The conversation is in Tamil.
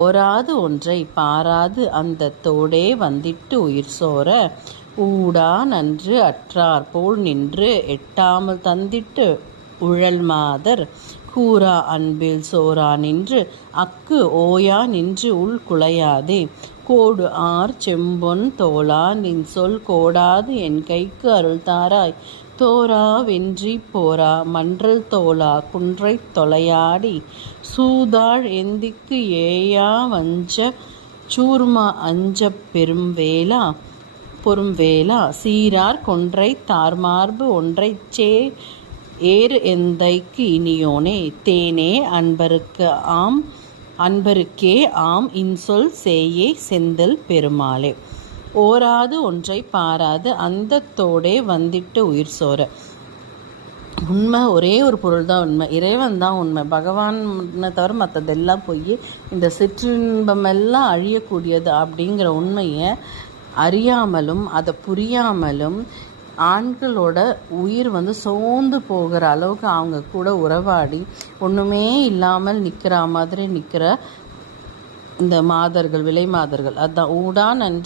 ஓராது ஒன்றைப் பாராது அந்தத் தோடே வந்திட்டு உயிர்சோர ஊடா நன்று அற்றாற்போல் நின்று எட்டாமல் தந்திட்டு உழல்மாதர் கூரா அன்பில் சோரா நின்று அக்கு ஓயா நின்று உள் குலையாதே கோடுஆர் செம்பொன் தோளா நின்சொல் கோடாது என்கைக்கு அருள்தாராய் தோரா வென்றி போரா மன்றல் தோளா குன்றைத் தொலையாடி சூதாழ் எந்திக்கு ஏயா வஞ்சச் சூர்மா அஞ்சப் பொரும்வேலா சீரார் கொன்றைத் தார்மார்பு ஒன்றைச் ஏறு எந்தைக்கு இனியோனே தேனே அன்பருக்கே ஆம் இன்சொல் சேயே செந்தில் பெருமாளே. ஓராது ஒன்றைப் பாராது அந்தத் தோடே வந்திட்டு உயிர்சோர. உண்மை ஒரே ஒரு பொருள் தான் உண்மை, இறைவன் தான் உண்மை. பகவானை தவிர மற்றதெல்லாம் பொய். இந்த சிற்றின்பமெல்லாம் அழியக்கூடியது அப்படிங்கிற உண்மையை அறியாமலும் அதை புரியாமலும் ஆண்களோட உயிர் சோர்ந்து போகிற அளவுக்கு அவங்க கூட உறவாடி ஒன்றுமே இல்லாமல் நிற்கிற மாதிரி நிற்கிற இந்த மாதர்கள், விலை மாதர்கள். அதுதான் ஊடா நன்று